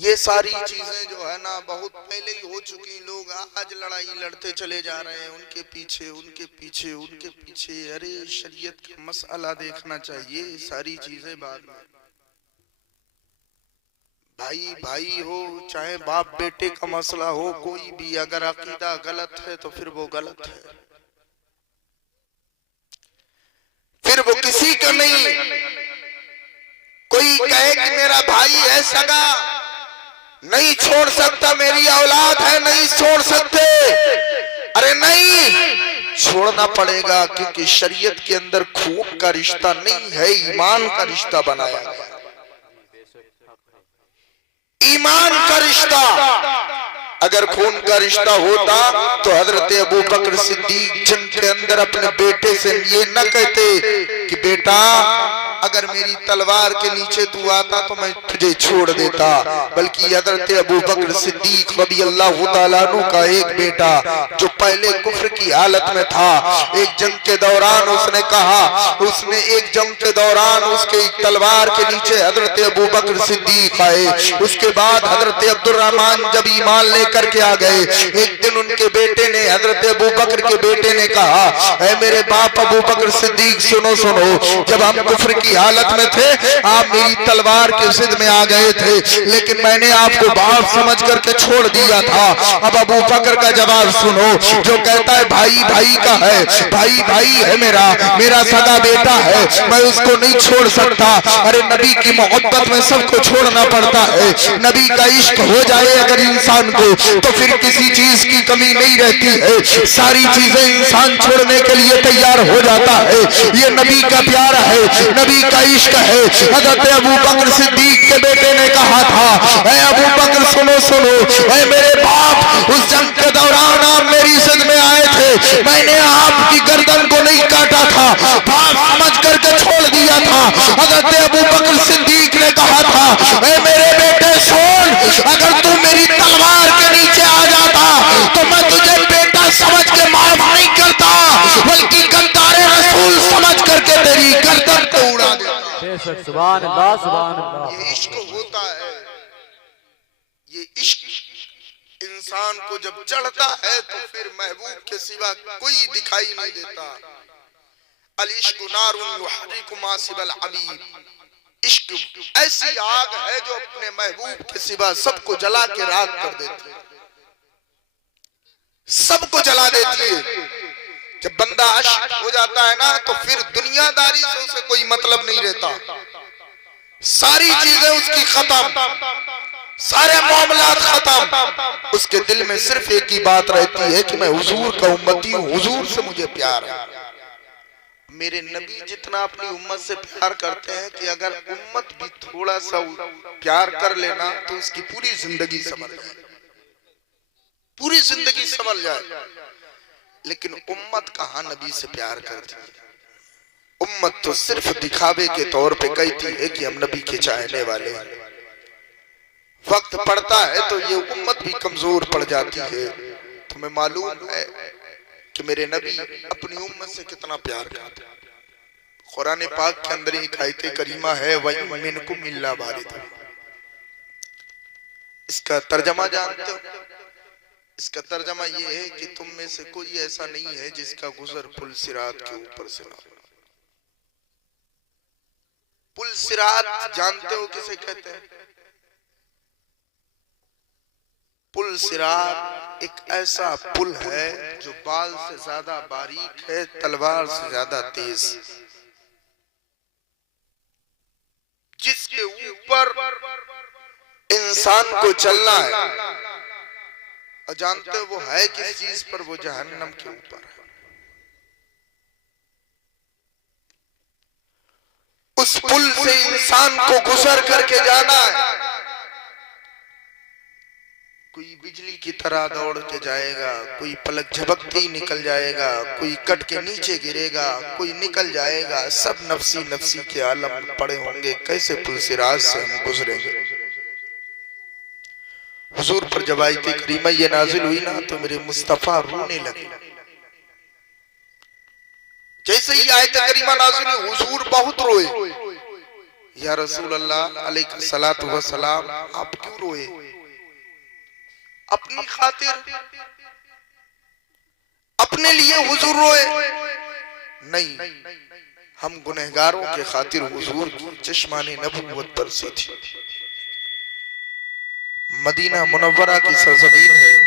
یہ ساری چیزیں جو ہے نا بہت پہلے ہی ہو چکی. لوگ آج لڑائی لڑتے چلے جا رہے ہیں ان کے پیچھے ان کے پیچھے ان کے پیچھے. ارے شریعت کا مسئلہ دیکھنا چاہیے, ساری چیزیں بعد میں. بھائی بھائی ہو چاہے باپ بیٹے کا مسئلہ ہو, کوئی بھی اگر عقیدہ غلط ہے تو پھر وہ غلط ہے, پھر وہ کسی کا نہیں. کوئی کہے کہ میرا بھائی ہے سگا نہیں چھوڑ سکتا, میری اولاد ہے نہیں چھوڑ سکتے. ارے نہیں, چھوڑنا پڑے گا کیونکہ شریعت کے اندر خون کا رشتہ نہیں ہے, ایمان کا رشتہ بنایا گیا. ایمان کا رشتہ. اگر خون کا رشتہ ہوتا تو حضرت ابو بکر صدیق جنگ کے اندر اپنے بیٹے سے یہ نہ کہتے کہ بیٹا اگر میری تلوار کے نیچے تو آتا تو میں تجھے چھوڑ دیتا, بلکہ حضرت ابو بکر صدیق رضی اللہ تعالیٰ عنہ کا ایک بیٹا جو پہلے کفر کی حالت میں تھا, ایک جنگ کے دوران اس نے کہا, اس نے ایک جنگ کے دوران اس کے ایک تلوار کے نیچے حضرت ابو بکر صدیق آئے. اس کے بعد حضرت عبد الرحمن جب ایمان لے کر کے آ گئے, ایک دن ان کے بیٹے نے حضرت ابو بکر کے بیٹے نے کہا, اے میرے باپ ابو بکر صدیق سنو سنو, جب ہم کفر کی حالت میں تھے آپ میری تلوار کے ضد میں آ گئے تھے, لیکن میں نے آپ کو باپ سمجھ کر کے چھوڑ دیا تھا. اب ابو بکر کا جواب سنو جو کہتا ہے بھائی بھائی کا ہے, بھائی بھائی ہے میرا سگا بیٹا ہے, میں اس کو نہیں چھوڑ سکتا. ارے نبی کی محبت میں سب کو چھوڑنا پڑتا ہے, نبی کا عشق ہو جائے اگر انسان کو تو پھر کسی چیز کی کمی نہیں رہتی ہے, ساری چیزیں انسان چھوڑنے کے لیے تیار ہو جاتا ہے. یہ نبی کا پیار ہے, نبی کا عشق ہے. حضرت ابو بکر صدیق کے بیٹے نے کہا تھا, اے ابو بکر سنو سنو, اے میرے باپ اس جنگ کے دوران آپ میری ضد میں آئے تھے, میں نے آپ کی گردن کو نہیں کاٹا تھا, باپ سمجھ کر کے چھوڑ دیا تھا. حضرت ابو بکر صدیق نے کہا تھا, اے میرے بیٹے سن, اگر تو میری تلوار کے نیچے آ جاتا تو میں تجھے بیٹا سمجھ کے معاف نہیں کرتا, بلکہ گردار رسول سمجھ کر کے تیری گردن کو اڑا دیتا. سبحان اللہ سبحان اللہ. یہ عشق ہوتا ہے, یہ عشق انسان کو جب چڑھتا ہے تو پھر محبوب کے سوا کوئی دکھائی نہیں دیتا. العشق نار یحرق ما سوى الحبیب, عشق ایسی آگ ہے جو اپنے محبوب کے سوا سب کو جلا کے راکھ کر دیتی ہے, سب کو جلا دیتی ہے. جب بندہ عاشق ہو جاتا ہے نا تو پھر دنیا داری سے اسے کوئی مطلب نہیں رہتا, ساری چیزیں اس کی ختم, سارے معاملات ختم. اس کے دل میں صرف ایک ہی بات رہتی ہے کہ میں حضور کا امتی ہوں, حضور سے مجھے پیار ہے. میرے نبی جتنا اپنی امت سے پیار کرتے ہیں کہ اگر امت بھی تھوڑا سا پیار کر لینا تو اس کی پوری زندگی سنور جائے, پوری زندگی سنور جائے. لیکن امت کہاں نبی سے پیار کرتی ہے, امت تو صرف دکھاوے کے طور پہ کہتی ہے کہ ہم نبی کے چاہنے والے ہیں. وقت پڑتا ہے تو یہ امت بھی کمزور پڑ جاتی ہے. تمہیں معلوم ہے کہ میرے نبی اپنی امت سے کتنا پیار کرتے ہیں. قرآن پاک کے اندر ایک آیت کریمہ ہے, وَإِن مِّنكُمْ إِلَّا وَارِدُهَا. اس کا ترجمہ جانتے ہو؟ اس کا ترجمہ یہ ہے کہ تم میں سے کوئی ایسا نہیں ہے جس کا گزر پل صراط کے اوپر سے نہ ہو. پل صراط جانتے ہو کسے کہتے ہیں؟ پل صراط ایک ایسا پل ہے جو بال سے زیادہ باریک ہے, تلوار سے زیادہ تیز, جس کے اوپر انسان کو چلنا ہے. اور جانتے ہو وہ ہے کس چیز پر؟ وہ جہنم کے اوپر ہے. اس پل سے انسان کو گزر کر کے جانا ہے. کوئی بجلی کی طرح دوڑ کے جائے گا, کوئی پلک جھپکتے ہی نکل جائے گا, کوئی کٹ کے نیچے گرے گا, کوئی نکل جائے گا. سب نفسی نفسی کے عالم میں پڑے ہوں گے, کیسے پل صراط سے ہم گزریں گے. حضور پر جب آیت کریمہ یہ نازل ہوئی نا تو میرے مصطفیٰ رونے لگے. جیسے ہی آیت کریمہ نازل ہوئی حضور بہت روئے. یا رسول اللہ علیہ الصلوۃ والسلام آپ کیوں روئے؟ اپنی خاطر، اپنے لیے حضور روئے؟ نہیں، ہم گنہگاروں کے خاطر حضور کی چشمان نبوت برسی تھی۔ مدینہ منورہ کی سرزمین ہے،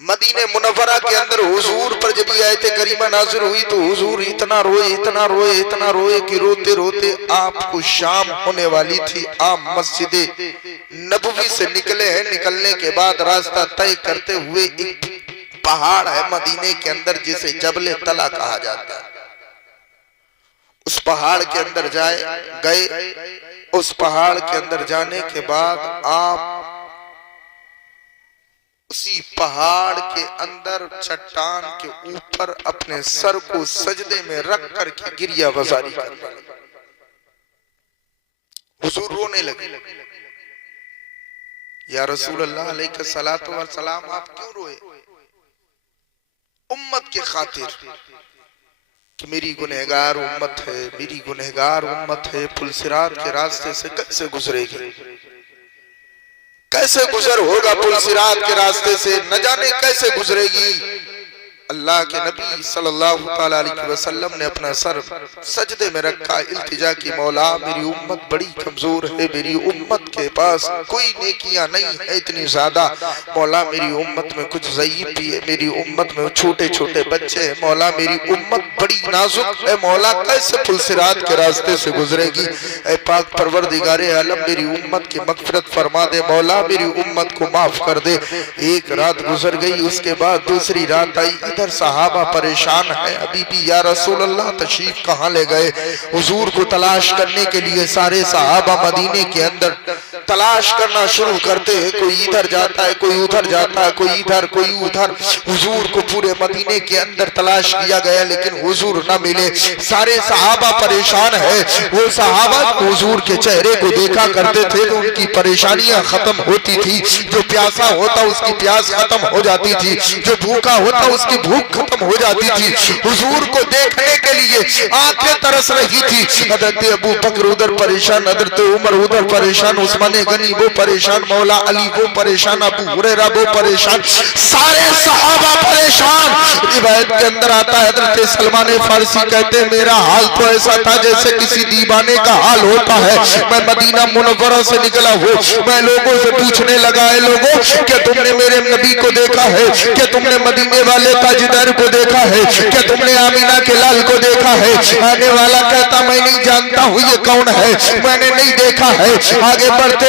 مدینہ منورہ کے اندر حضور پر جب یہ آیت کریمہ نازل ہوئی تو حضور اتنا روئے اتنا روئے اتنا روئے کہ روتے روتے آپ کو شام ہونے والی تھی۔ آپ مسجد نبوی سے نکلے ہیں، نکلنے کے بعد راستہ طے کرتے ہوئے ایک پہاڑ ہے مدینے کے اندر جسے جبل طلا کہا جاتا ہے، اس پہاڑ کے اندر گئے۔ اس پہاڑ کے اندر جانے کے بعد آپ اسی پہاڑ کے اندر چٹان کے اوپر اپنے سر کو سجدے میں رکھ کر کے گریہ وزاری کرنے لگے۔ حضور رونے لگے، یا رسول اللہ علیہ الصلوۃ والسلام آپ کیوں روئے؟ امت کے خاطر کہ میری گنہگار امت ہے، میری گنہگار امت ہے، پل صراط کے راستے سے کیسے گزرے گی؟ کیسے گزر ہوگا پل صراط کے راستے سے؟ نہ جانے کیسے گزرے گی؟ اللہ کے نبی صلی اللہ علیہ وسلم نے اپنا سر سجدے میں رکھا، التجا کی، مولا میری امت بڑی کمزور ہے، میری امت کے پاس کوئی نیکیاں نہیں ہے اتنی زیادہ، مولا میری امت میں کچھ ضعیف بھی ہے، میری امت میں چھوٹے چھوٹے بچے ہیں، مولا میری امت بڑی نازک ہے، مولا کیسے پل صراط کے راستے سے گزرے گی؟ اے پاک پروردگار عالم میری امت کی مغفرت فرما دے، مولا میری امت کو معاف کر دے۔ ایک رات گزر گئی، اس کے بعد دوسری رات آئی، ادھر صحابہ پریشان ہیں، ابھی بھی یا رسول اللہ تشریف کہاں لے گئے؟ حضور کو تلاش کرنے کے لیے سارے صحابہ مدینے کے اندر تلاش کرنا شروع کرتے ہیں، کوئی ادھر جاتا ہے، کوئی ادھر جاتا ہے، کوئی ادھر کوئی ادھر۔ حضور کو پورے مدینے کے اندر تلاش کیا گیا لیکن حضور نہ ملے، سارے صحابہ پریشان ہیں۔ وہ صحابہ حضور کے چہرے کو دیکھا کرتے تھے تو ان کی پریشانیاں ختم ہوتی تھی، جو پیاسا ہوتا اس کی پیاس ختم ہو جاتی تھی، جو بھوکا ہوتا اس کی بھوک ختم ہو جاتی تھی۔ حضور کو دیکھنے کے لیے آنکھیں ترس رہی تھی۔ حضرت ابو بکر ادھر پریشان، حضرت عمر ادھر پریشان، عثمان غنی وہ پریشان، مولا علی وہ پریشان، ابو ہریرہ وہ پریشان، سارے صحابہ پریشان۔ روایت کے اندر آتا ہے حضرت سلمان فارسی کہتے ہیں میرا حال تو ایسا تھا جیسے کسی دیوانے کا حال ہوتا ہے۔ میں مدینہ منورہ سے نکلا ہوں، میں لوگوں سے پوچھنے لگا ہے لوگوں کہ تم نے میرے نبی کو دیکھا ہے؟ کہ تم نے مدینے والے تاجدار کو دیکھا ہے؟ کہ تم نے آمینہ کے لال کو دیکھا ہے؟ آنے والا کہتا میں نہیں جانتا ہوں یہ کون ہے، میں نے نہیں دیکھا ہے۔ آگے بڑھتے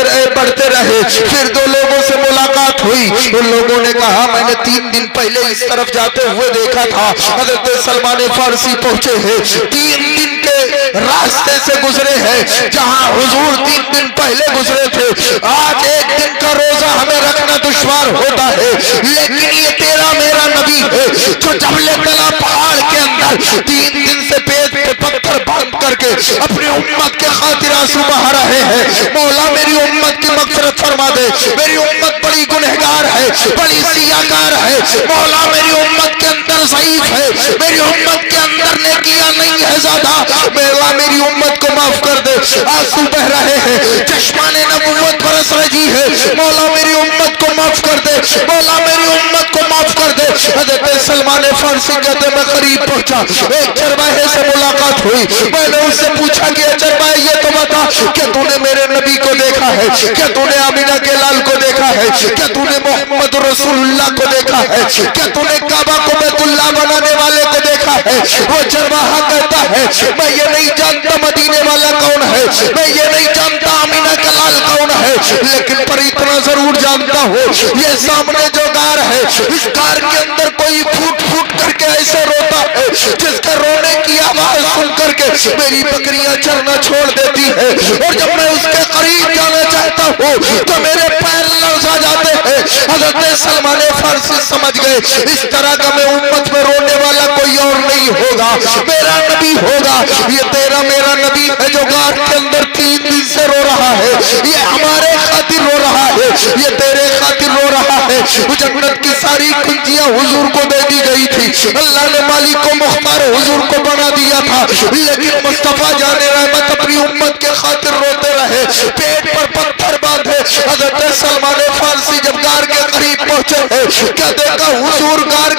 رہے، پھر دو لوگوں سے ملاقات ہوئی، ان لوگوں نے کہا میں نے 3 دن پہلے اس طرف جاتے ہوئے دیکھا تھا۔ حضرت سلمان فارسی پہنچے ہیں، 3 دن کے راستے سے گزرے ہیں، جہاں حضور 3 دن پہلے گزرے تھے۔ آج 1 دن کا روزہ ہمیں رکھنا دشوار ہوتا ہے، لیکن یہ تیرا میرا نبی ہے جو جبل طلا پہاڑ کے اندر 3 دن سے پیٹ پہ پتھر باندھ کر کے اپنی امت کے خاطر آنسو بہا رہے ہیں۔ مولا میری امت کی مغفرت فرما دے، میری امت بڑی گنہگار ہے، بڑی سیاہکار ہے، مولا میری امت کے اندر ضعیف ہے، میری امت کے اندر نیکیاں نہیں ہے زیادہ، مولا میری امت کو معاف کر دے۔ آنسو بہ رہے ہیں، چشمان نبوت برس رہی ہے، مولا میری امت کو معاف کر دے، مولا میری امت کو معاف کر دے۔ حضرت سلمان فارسی کہتے میں قریب پہنچا، ایک چرواہے سے ملاقات ہوئی، میں نے اس سے پوچھا کہ چرواہے یہ تو بتا کہ تو نے میرے نبی کو دیکھا ہے؟ کہ تو نے آمینہ کے لال کو دیکھا ہے؟ کہ تو نے محمد رسول اللہ کو دیکھا ہے؟ کہ تو نے کعبہ کو بیت اللہ بنانے والے کو دیکھا ہے؟ وہ چرواہا کہتا ہے میں یہ نہیں جانتا مدینے والا کون ہے، میں یہ نہیں جانتا آمینہ کا لال کون ہے، لیکن پر اتنا ضرور جانتا ہوں یہ سامنے جو غار ہے، اس غار کے اندر کوئی پھوٹ پھوٹ کر کے ایسے روتا ہے جس کے رونے کی آواز سن کر کے میری بکریاں چرنا چھوڑ دیتی ہے، اور جب میں اس کے قریب جانا چاہتا ہوں تو میرے پیر لرزا جاتے ہیں۔ حضرت سلمان فارسی سمجھ گئے اس طرح کا میں امت میں رونے والا کوئی اور نہیں ہوگا، میرا نبی ہوگا۔ یہ تیرا میرا نبی ہے جو غار کے اندر 3 دن سے رو رہا ہے، یہ ہمارے خاطر رو رہا ہے، یہ تیرے خاطر رو رہا ہے، وہ جنت کی ساری کنجیاں حضور کو دے دی گئی تھی، اللہ نے مالک و مختار حضور کو بنا دیا تھا، لیکن مصطفیٰ جان رحمت اپنی امت کے خاطر روتے رہے، پیٹ پر پتھر باندھے۔ حضرت سلمان فارسی جب غار کے قریب پہنچے ہیں، کیا دیکھا حضور غار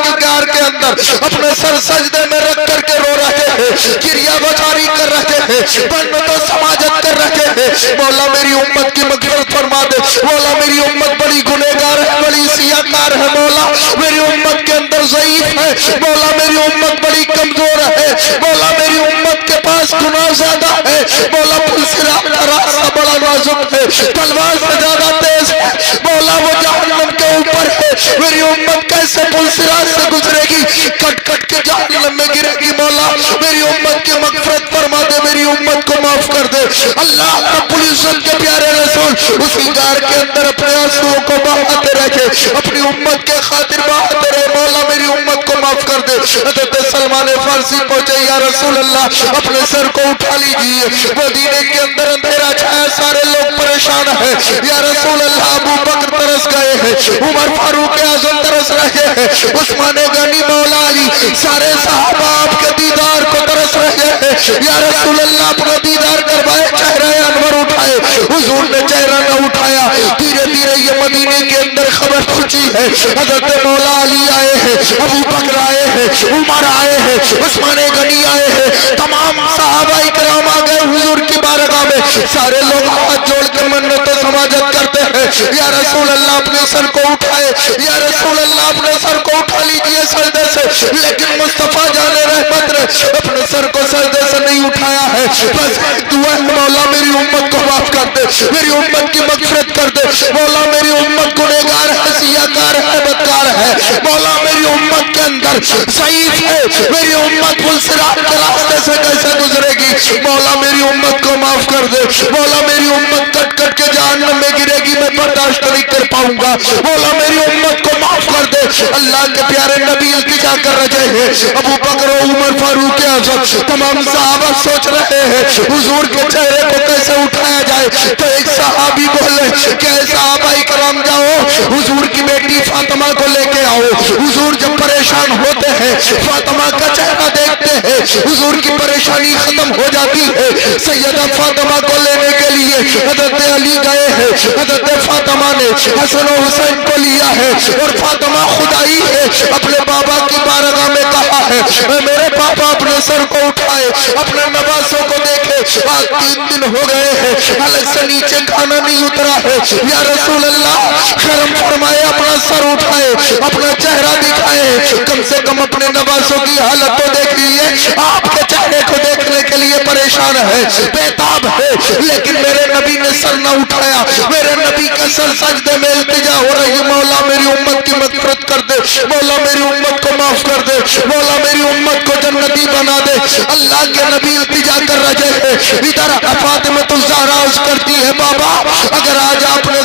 کے اندر اپنے سر سجدے میں رکھ کر کے رو رہے ہیں، کریا بچاری کر رہے ہیں، بنت و سماجت کر رہے ہیں۔ مولا میری امت کی مغفرت فرما دے، مولا میری امت بڑی گنہگار ہے، بڑی سیاکار ہے، مولا میری امت کے اندر ضعیف ہے، مولا میری امت بڑی کمزور ہے، مولا میری امت کے پاس گناہ زیادہ ہے، مولا پل صراط کا راستہ بڑا نازک ہے، تلوار سے زیادہ تیز ہے، مولا وہ جہنم کے اوپر ہے، میری امت کیسے پل صراط سے گزرے گی، کٹ کٹ کے جہنم میں گرے گی۔ مولا میری امت کی مغفرت فرما دے، میری امت کو معاف کر دے۔ اللہ رب العزت کے پیارے رسول اسی غار کے اندر اپنے آنسوؤں کو بہاتے رہے، اپنی امت کے خاطر بہاتے رہے، مولا میری امت کو معاف کر دے۔ حضرت سلمان فارسی پہنچے، یا رسول اللہ اپنے سر کو اٹھا لیجئے، مدینے کے اندر اندھیرا چھایا، سارے لوگ پریشان ہیں، یا رسول اللہ ابو بکر ترس گئے ہیں، عمر فاروق اعظم ترس رہے ہیں، عثمان غنی مولا علی، سارے صحابہ آپ کے دیدار کو ترس رہے ہیں، یا رسول اللہ اپنا دیدار کروائے، چہرہ انور اٹھائے، حضور نے چہرہ نہ اٹھایا۔ دھیرے دھیرے یہ مدینے کے اندر خبر پہنچی ہے، حضرت مولا علی آئے ہیں، ابو بکر آئے ہیں، عمر آئے ہیں، عثمان غنی آئے ہیں، تمام صحابہ اکرام آ گئے حضور کی بارگاہ میں، سارے لوگ ہاتھ جوڑ کے منت و سماجت کرتے ہیں، یا رسول اللہ اپنے سر کو اٹھائے، یا رسول اللہ اپنے سر کو اٹھا لیجئے سجدے سے، لیکن مصطفیٰ جان رحمت نے اپنے سر کو سجدے سے نہیں اٹھایا ہے، بس دعا ہے مولا میری امت کو معاف کر دے، میری امت کی مغفرت کر دے، مولا میری امت گنہگار ہے، سیاکار ہے، بدکار ہے، مولا میری امت کے اندر ضعیف ہے، میری امت پل صراط کے راستے سے کیسے گزرے گی، مولا میری امت کو معاف کر دے، مولا میری امت کٹ کٹ کے جہنم میں گرے گی، میں برداشت نہیں کر پاؤں گا، مولا میری امت کو معاف کر دے۔ اللہ کے پیارے نبی التجا کر رہے ہیں، ابو بکر و عمر فاروق اعظم تمام صحابہ سوچ رہے ہیں حضور کے چہرے کو کیسے اٹھایا جائے، تو ایک صحابی بولے کہ اے صحابہ اکرام جاؤ حضور کی بیٹی فاطمہ کو لے کے آؤ، حضور جب پریشان ہوتے ہیں فاطمہ کا چہرہ دیکھتے ہیں، حضور کی پریشانی ختم ہو جاتی ہے۔ سیدہ فاطمہ کو لینے کے لیے حضرت علی گئے ہیں، حضرت فاطمہ نے حسن و حسین کو لیا ہے، اور فاطمہ خدائی ہے اپنے بابا کی بارگاہ میں کہا ہے میرے پاپا اپنے سر کو اٹھائے، اپنے نواسوں کو دیکھے، آج 3 دن ہو گئے ہیں حلق سے نیچے کھانا نہیں اترا ہے، یا رسول اللہ کرم فرمائے، اپنا سر اٹھائے، اپنا چہرہ دکھائے، کم سے کم اپنے نواسوں کی حالت تو دیکھ لیے، آپ کے چہرے کو دیکھنے کے لیے پریشان ہے، بیتاب ہے، لیکن میرے نبی نے سر نہ اٹھایا، میرے نبی کا سر سجدے میں التجا ہو رہی، مولا میری امت کی مغفرت کر دے، مولا میری امت کو معاف کر دے، مولا میری امت کو جنتی بنا دے۔ اللہ کے نبی التجا کر رہے ہیں، ادھر فاطمہ الزہرا عرض کرتی ہے بابا اگر آج آپ نے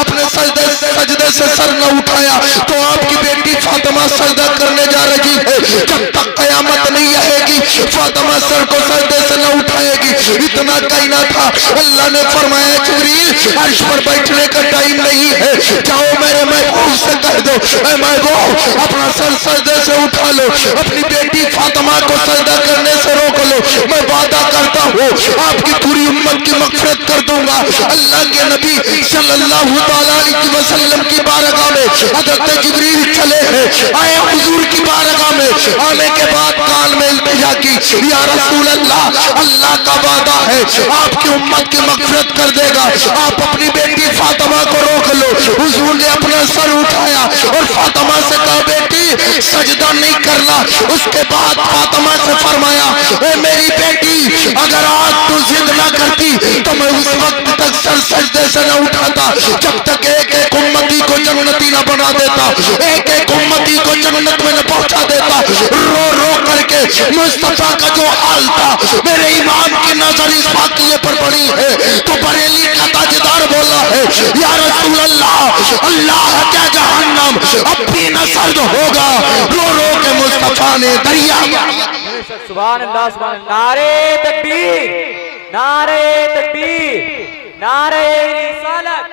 اپنے سجدے سے سر نہ اٹھایا تو آپ کی بیٹی فاطمہ سجدہ کرنے جا رہی ہے، جب تک قیامت نہیں آئے گی فاطمہ سر کو سجدے سے نہ اٹھائے گی۔ اتنا کہنا تھا، اللہ نے فرمایا جبریل عرش پر بیٹھنے کا ٹائم نہیں ہے، جاؤ میرے محبوب سے کہہ دو اے محبوب اپنا سر سجدے سے اٹھا لو، اپنی بیٹی فاطمہ کو سجدہ کرنے سے روک لو، میں وعدہ کرتا ہوں آپ کی پوری امت کی مغفرت کر دوں گا۔ اللہ کے نبی صلی اللہ علیہ وسلم کی بارگاہ میں حضرت جبریل چلے ہیں، آئے حضور کی بارگاہ میں، آنے کے بعد کان میں التجا کی، یا رسول اللہ اللہ کا وعدہ ہے آپ کی امت کی مغفرت کر دے گا، آپ اپنی بیٹی فاطمہ کو روک لو۔ حضور نے اپنا سر اٹھایا اور فاطمہ سے کہا بیٹی سجدہ نہیں کرنا، اس کے بعد فاطمہ سے فرمایا اے میری بیٹی اگر آج تو ضد نہ کرتی تو میں اس وقت تک سر سجدے سے نہ اٹھاتا جب تک ایک ایک امتی کو جنتی نہ بنا دیتا، ایک ایک امتی کو جنت میں نہ پہنچا دیتا۔ رو رو کر کے مصطفیٰ کا جو حال تھا، میرے امام کی نظر اس واقعے پر پڑی ہے تو بریلی کا تاجدار بولا ہے یا رسول اللہ اللہ کیا جہنم اب بھی نہ سرد ہوگا۔ رو رو کے مصطفیٰ نے دریا سبحان اللہ سبحان اللہ، نعرے تکبیر، نعرے تکبیر، نعرے رسالت،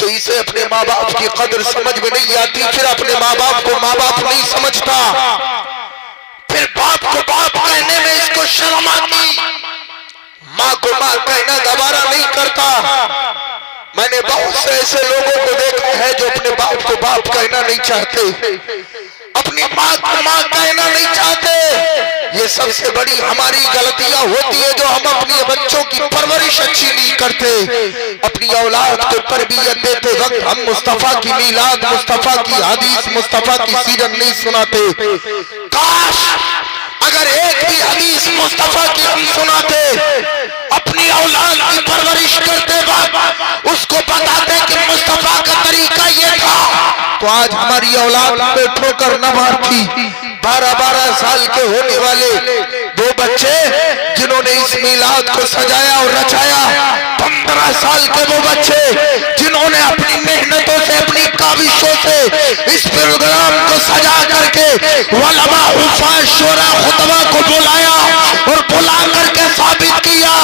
تو اسے اپنے ماں باپ کی قدر سمجھ میں نہیں آتی، پھر اپنے ماں باپ کو ماں باپ نہیں سمجھتا، پھر باپ کو باپ کہنے میں اس کو شرم آتی، ماں کو ماں کہنا گوارا نہیں کرتا۔ میں نے بہت سے ایسے لوگوں کو دیکھا ہے جو اپنے باپ کو باپ کہنا نہیں چاہتے، اپنی ماں کو ماں کہنا نہیں چاہتے۔ یہ سب سے بڑی ہماری غلطیاں ہوتی ہے جو ہم اپنی بچوں کی پرورش اچھی نہیں کرتے، اپنی اولاد کو تربیت دیتے وقت ہم مصطفیٰ کی میلاد، مصطفیٰ کی حدیث، مصطفیٰ کی سیرت نہیں سناتے۔ کاش اگر ایک بھی حدیث مصطفیٰ کی ہم سناتے، اپنی اولاد کی پرورش کرتے وقت اس کو بتاتے کہ مصطفیٰ کا طریقہ یہ تھا، تو آج ہماری اولاد پہ ٹھوکر نہ مارتی۔ 12 سال کے ہونے والے دو بچے جنہوں نے اس میلاد کو سجایا اور رچایا، 15 سال کے وہ بچے جنہوں نے اپنی محنتوں سے، اپنی کاوشوں سے اس پروگرام کو سجا کر کے علماء، حفاظ، شعراء، خطبہ کو بلایا اور بلا کر کے ثابت کیا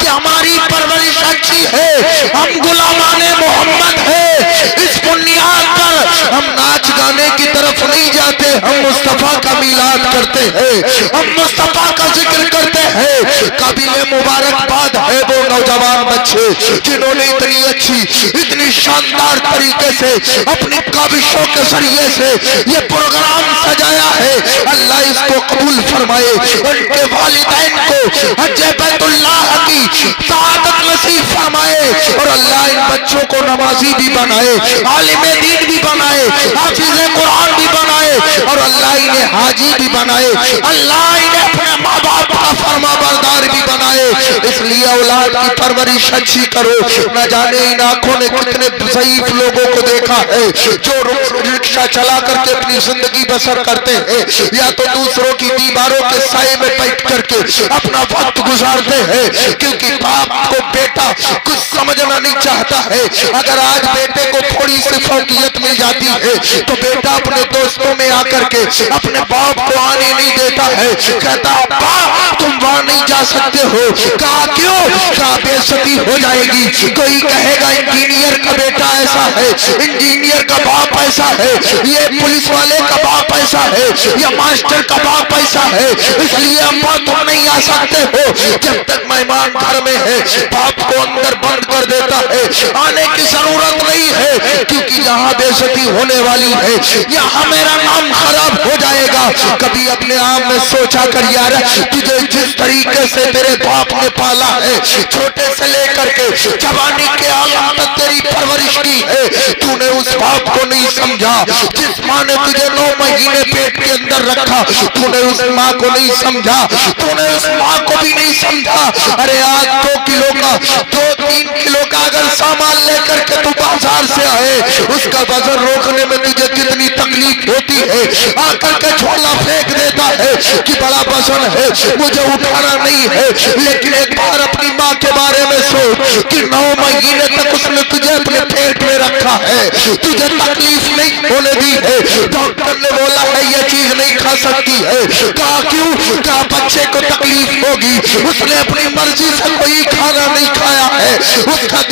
کہ ہماری پرورش اچھی ہے، ہم غلامان محمد ہیں، اس بنیاد پر ہم ناچ گانے کی طرف نہیں جاتے، ہم مصطفیٰ کا میلاد کرتے ہیں، ہم مصطفیٰ کا ذکر کرتے ہیں۔ قابل مبارکباد ہے وہ نوجوان بچے جنہوں نے اتنی اچھی، اتنی شاندار طریقے سے اپنی کاوشوں کے ذریعے سے یہ پروگرام سجایا ہے۔ اللہ اس کو قبول فرمائے، ان کے والدین کو حج بیت اللہ کی سعادت نصیب فرمائے، اور اللہ ان بچوں کو نمازی بھی بنائے، عالم دین بھی بنائے، حافظ قرآن بھی بنائے، اور اللہ انہیں حاجی بھی بنائے، اللہ انہیں اپنے ماں باپ کا فرما بردار بھی بنائے۔ اس لیے اولاد کی پرورش اچھی کرو۔ نہ جانے ان آنکھوں نے کتنے ضعیف لوگوں کو دیکھا ہے جو رکشہ چلا کر کے اپنی زندگی بسر کرتے ہیں، یا تو دوسروں کی دیواروں کے سائے میں بیٹھ کر کے اپنا وقت گزارتے ہیں، کیونکہ باپ کو بیٹا کچھ سمجھنا نہیں چاہتا ہے۔ اگر آج بیٹے کو تھوڑی سی فوقیت مل جاتی ہے تو بیٹا اپنے دوستوں میں آ کر کے اپنے باپ کو آنے نہیں دیتا ہے، کہتا باپ تم وہاں نہیں جا سکتے ہو۔ کہا کیوں؟ کہا بے عزتی ہو جائے گی، کوئی کہے گا انجینئر کا بیٹا ایسا ہے، انجینئر کا باپ ایسا ہے، یہ پولیس والے کا باپ ایسا ہے، یا ماسٹر کا باپ ایسا ہے، اس لیے اماں تم نہیں آ سکتے ہو۔ جب تک مہمان گھر میں ہے باپ کو اندر بند کر دیتا ہے، آنے کی ضرورت نہیں ہے، کیونکہ جہاں بے عزتی ہونے والی ہے یہاں میرا نام خراب ہو جائے گا۔ کبھی اپنے آپ میں سوچا کر یار، تجھے جس طریقے سے تیرے باپ نے پالا ہے، چھوٹے سے لے کر کے جوانی کے عالم تک تیری پرورش کی ہے، تو نے اس باپ کو نہیں سمجھا۔ جس ماں نے تجھے 9 مہینے پیٹ کے اندر رکھا، تو نے اس ماں کو نہیں سمجھا، تو نے اس ماں کو بھی نہیں سمجھا۔ ارے آج 2 کلو کا، 2-3 کلو کا اگر سامان لے کر کے تو بازار سے آئے، اس کا وزن روکنے میں تجھے کتنی تکلیف ہوتی ہے، آ کر کے جھولا پھینک دیتا ہے کہ بڑا وزن ہے، مجھے اٹھانا نہیں ہے۔ لیکن ایک بار اپنی ماں کے بارے میں سوچ کہ 9 مہینے تک اس نے تجھے اپنے پیٹ میں رکھا ہے، تجھے تکلیف نہیں ہونے دی ہے، ڈاکٹر نے بولا ہے یہ چیز نہیں کھا سکتی ہے۔ کہا کیوں؟ کہا بچے کو تکلیف ہوگی، اس نے اپنی مرضی سے کوئی کھانا نہیں کھایا ہے، اس کا